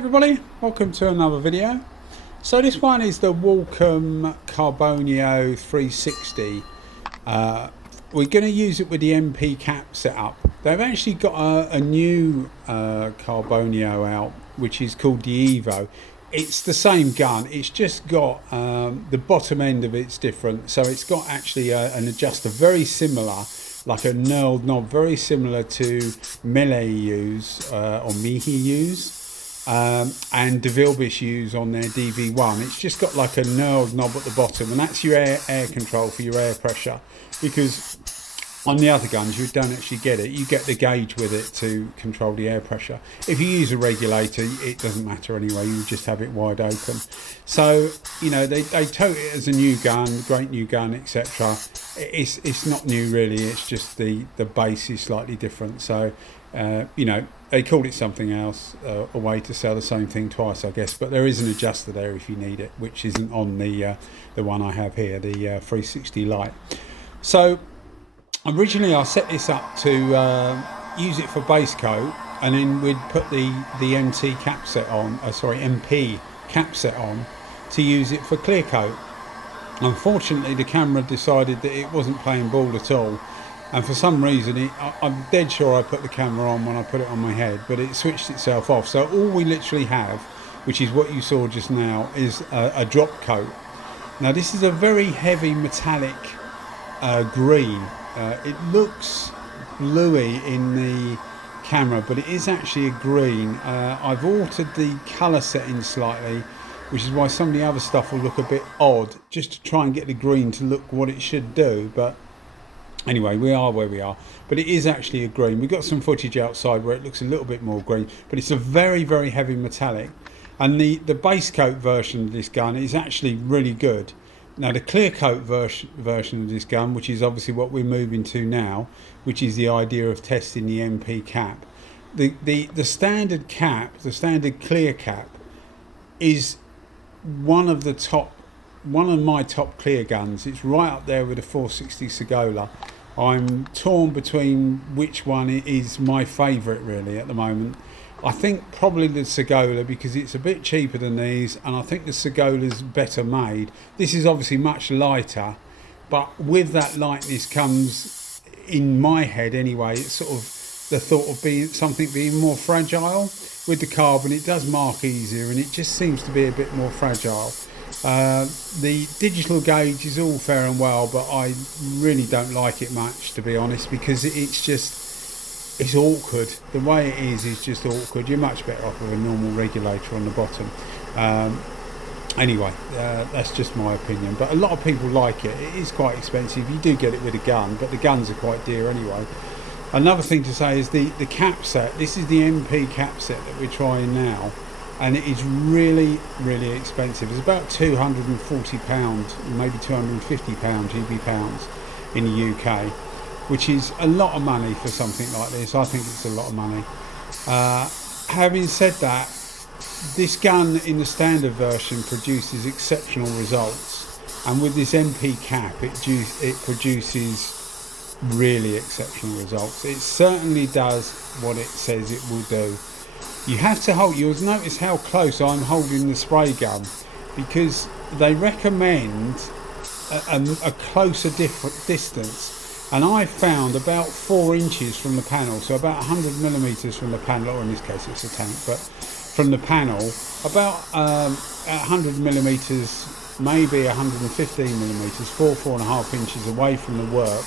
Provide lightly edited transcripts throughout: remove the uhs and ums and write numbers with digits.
everybody, welcome to another video. So this one is the Walcom Carbonio 360. We're going to use it with the MP cap setup. They've actually got a new Carbonio out, which is called the Evo. It's the same gun, it's just got the bottom end of it's different. So it's got actually an adjuster very similar, like a knurled knob, very similar to Melee use or Mihi use. And DeVilbiss use on their DV1. It's just got like a knurled knob at the bottom, and that's your air control for your air pressure, because on the other guns you don't actually get it. You get the gauge with it to control the air pressure. If you use a regulator, it doesn't matter anyway, you just have it wide open. So you know, they tout it as a new gun, great new gun, etc. It's not new really, it's just the base is slightly different. So you know, they called it something else, a way to sell the same thing twice, I guess. But there is an adjuster there if you need it, which isn't on the one I have here, the 360 Lite. So originally I set this up to use it for base coat, and then we'd put the MT cap set on, MP cap set on to use it for clear coat. Unfortunately, the camera decided that it wasn't playing ball at all. And for some reason, I'm dead sure I put the camera on when I put it on my head, but it switched itself off. So all we literally have, which is what you saw just now, is a drop coat. Now this is a very heavy metallic green. It looks bluey in the camera, but it is actually a green. I've altered the colour setting slightly, which is why some of the other stuff will look a bit odd, just to try and get the green to look what it should do. But anyway, we are where we are, but it is actually a green. We've got some footage outside where it looks a little bit more green, but it's a very, very heavy metallic. And the base coat version of this gun is actually really good. Now the clear coat version of this gun, which is obviously what we're moving to now, which is the idea of testing the MP cap. The standard cap, the standard clear cap, is one of my top clear guns. It's right up there with the 460 Segola. I'm torn between which one is my favourite really at the moment. I think probably the Segola, because it's a bit cheaper than these, and I think the Segola's better made. This is obviously much lighter, but with that lightness comes, in my head anyway, it's sort of the thought of something being more fragile. With the carbon it does mark easier, and it just seems to be a bit more fragile. The digital gauge is all fair and well, but I really don't like it much, to be honest, because it's awkward. The way it is just awkward. You're much better off with a normal regulator on the bottom. Anyway, that's just my opinion, but a lot of people like it. It is quite expensive. You do get it with a gun, but the guns are quite dear anyway. Another thing to say is the cap set. This is the MP cap set that we're trying now, and it is really, really expensive. It's about £240, maybe £250 GB pounds in the UK, which is a lot of money for something like this. I think it's a lot of money. Having said that, this gun in the standard version produces exceptional results, and with this MP cap it produces really exceptional results. It certainly does what it says it will do. You have to hold, you'll notice how close I'm holding the spray gun, because they recommend a closer distance, and I found about 4 inches from the panel, so about 100 millimeters from the panel, or in this case it's a tank, but from the panel, about 100 millimeters, maybe 115 millimeters, 4.5 inches away from the work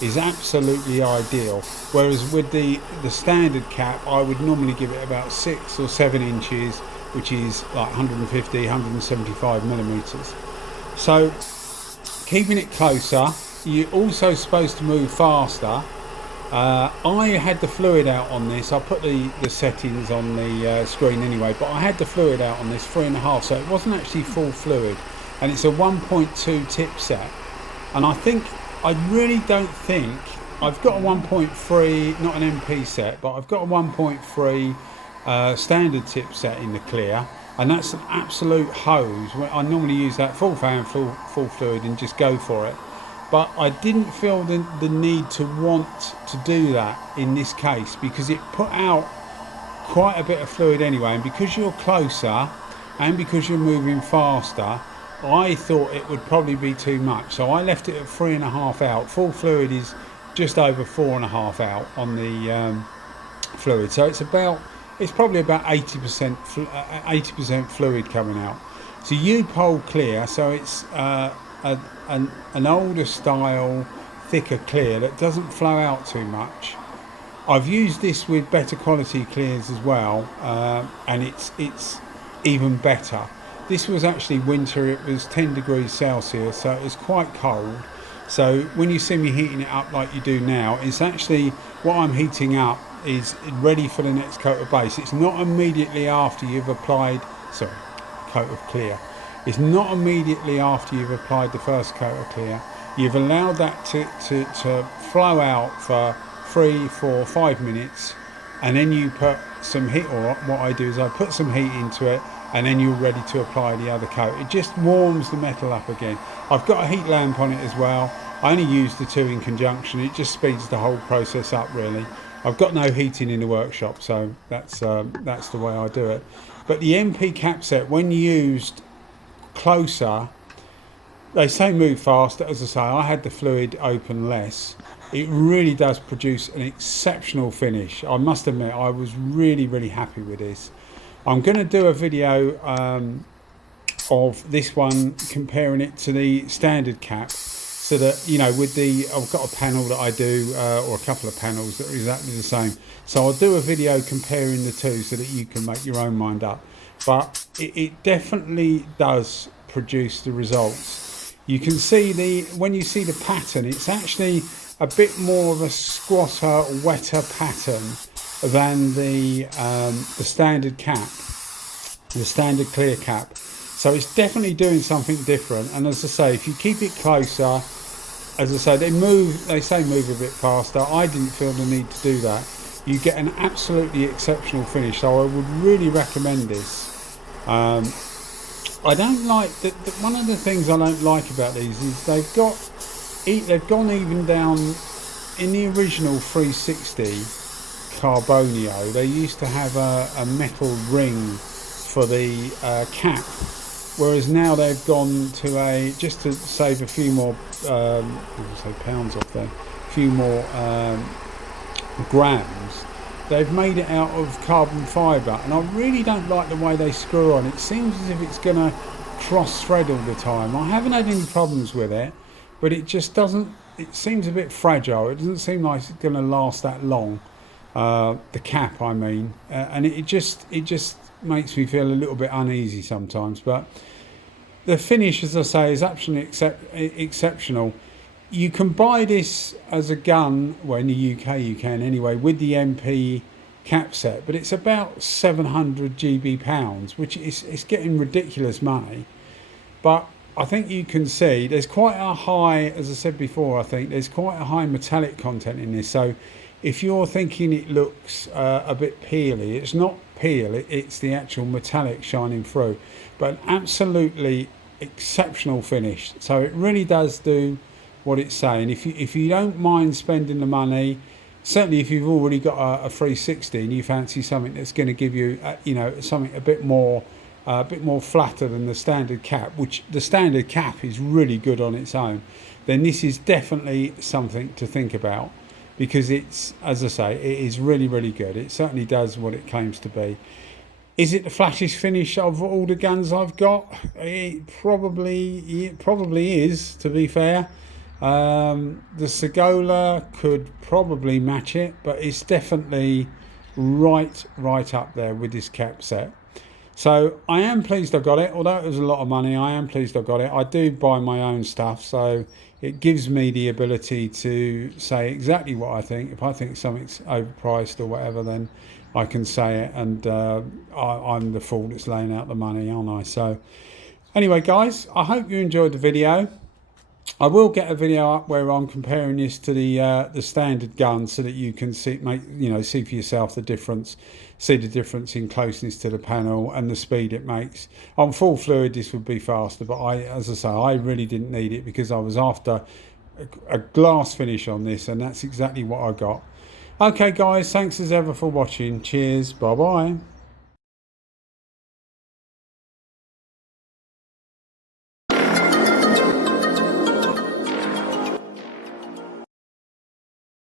is absolutely ideal. Whereas with the standard cap, I would normally give it about 6 or 7 inches, which is like 150, 175 millimeters. So keeping it closer, you're also supposed to move faster. I had the fluid out on this. I put the settings on the screen anyway, but I had the fluid out on this 3.5, so it wasn't actually full fluid, and it's a 1.2 tip set. And I really don't think, I've got a 1.3, not an MP set, but I've got a 1.3 standard tip set in the clear, and that's an absolute hose. I normally use that full fan, full fluid, and just go for it. But I didn't feel the need to want to do that in this case, because it put out quite a bit of fluid anyway, and because you're closer and because you're moving faster, I thought it would probably be too much, so I left it at 3.5 out. Full fluid is just over 4.5 out on the fluid, so it's probably about 80% fluid coming out. So U-pole clear, so it's an older style, thicker clear that doesn't flow out too much. I've used this with better quality clears as well, and it's even better. This was actually winter, it was 10 degrees Celsius, so it was quite cold. So when you see me heating it up like you do now, it's actually, what I'm heating up is ready for the next coat of base. It's not immediately after you've applied, coat of clear. It's not immediately after you've applied the first coat of clear. You've allowed that to flow out for 3, 4, 5 minutes, and then you put some heat, or what I do is I put some heat into it, and then you're ready to apply the other coat. It just warms the metal up again. I've got a heat lamp on it as well. I only use the two in conjunction. It just speeds the whole process up really. I've got no heating in the workshop, so that's the way I do it. But the MP cap set, when used closer, they say move faster. As I say, I had the fluid open less. It really does produce an exceptional finish. I must admit, I was really happy with this. I'm going to do a video of this one, comparing it to the standard cap, so that, you know, with I've got a panel that I do, or a couple of panels that are exactly the same. So I'll do a video comparing the two so that you can make your own mind up. But it definitely does produce the results. You can see when you see the pattern, it's actually a bit more of a squatter, wetter pattern than the standard cap, the standard clear cap. So it's definitely doing something different. And as I say, if you keep it closer, as I say, they say move a bit faster. I didn't feel the need to do that. You get an absolutely exceptional finish. So I would really recommend this. I don't like one of the things I don't like about these is they've gone even down in the original 360 Carbonio. They used to have a metal ring for the cap, whereas now they've gone to just to save a few more pounds off there, a few more grams, they've made it out of carbon fibre, and I really don't like the way they screw on. It seems as if it's going to cross thread all the time. I haven't had any problems with it, but it just doesn't, it seems a bit fragile. It doesn't seem like it's going to last that long, the cap I mean, and it just makes me feel a little bit uneasy sometimes. But the finish, as I say, is absolutely exceptional. You can buy this as a gun, well, in the UK you can anyway, with the MP cap set, but it's about 700 GB pounds, which is, it's getting ridiculous money. But I think you can see there's quite a high, as I said before, I think there's quite a high metallic content in this. So if you're thinking it looks a bit peely, it's not peel, it's the actual metallic shining through. But absolutely exceptional finish. So it really does do what it's saying. If you don't mind spending the money, certainly if you've already got a 360 and you fancy something that's going to give you something a bit more flatter than the standard cap, which the standard cap is really good on its own, then this is definitely something to think about, because it's, as I say, it is really good. It certainly does what it claims to be. Is it the flashiest finish of all the guns I've got? It probably is, to be fair. The Segola could probably match it, but it's definitely right up there with this cap set. So I am pleased I got it, although it was a lot of money. I am pleased I got it. I do buy my own stuff, so it gives me the ability to say exactly what I think. If I think something's overpriced or whatever, then I can say it, and I'm the fool that's laying out the money, aren't I? So anyway, guys, I hope you enjoyed the video. I will get a video up where I'm comparing this to the standard gun, so that you can see for yourself the difference, see the difference in closeness to the panel and the speed it makes. On full fluid this would be faster, but as I say, I really didn't need it because I was after a glass finish on this, and that's exactly what I got. Okay guys, thanks as ever for watching. Cheers, bye bye.